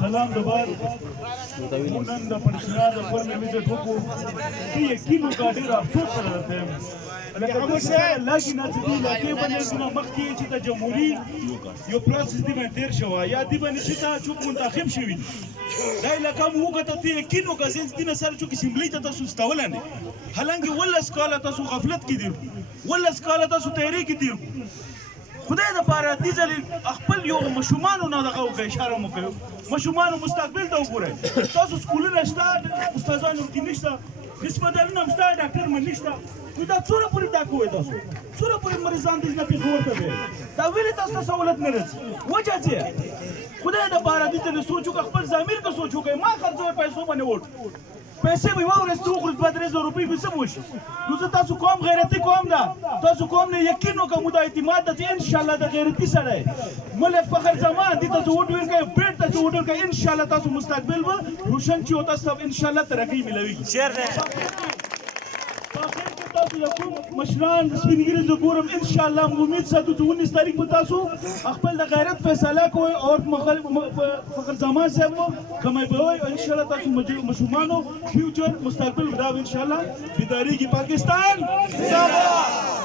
سلام دوبار نن د پښتنیا د خپل ملي ټکو کې کینو کا ډیر افسوس سره راته لکه موږ لاګي نه چې لکه باندې کوم مخکې چې د جمهوریت یو پروسس دی باندې شو یا دی باندې چې تا چوک منتخب شوی دا لکه موږ ته ته کینو کا زین دینه سره چې اسمبلی ته تاسو ستول نه حالانکه ولا سکاله تاسو غفلت کې دی ولا سکاله تاسو تحریک کې دی خدای د پاره دې ځل خپل یو مشومان نه دغه اشاره مو کوي مشومان مستقبل ته وګورئ تاسو سکولونه شته استادانو کې نشته هسپتالونه شته ډاکټر من نشته نو دا څوره پورې دا کوی تاسو څوره پورې مریضان دې نه پیښور ته دی دا ویلې تاسو سہولت نه راځي وجه څه خدای د پاره دې ته سوچو خپل ضمیر کا سوچو کوي ما خرڅوي پیسو باندې وټ پیسې به واورستو خو 2-3 روپۍ به څه وشي نو زه تاسو کوم غیرتي کوم ده تاسو کوم نه یقین وکړم د اعتماد ته ان شاء الله د غیرتي سره ملک فخر زمان دي تاسو وټ ورکړئ بیٹ تاسو وټ ورکړئ ان شاء الله تاسو مستقبل به روشن چې او تاسو ان شاء الله ترقی ملوي شعر تاسو د کوم مشران سپینګری زه ګورم ان شاء الله امید ساتو چې 19 تاریخ په تاسو خپل د غیرت فیصله کوئ او فخر زمان صاحب کمای به وي ان شاء الله تاسو مشومانو فیوچر مستقبل دا ان شاء الله بیداری کی پاکستان زندہ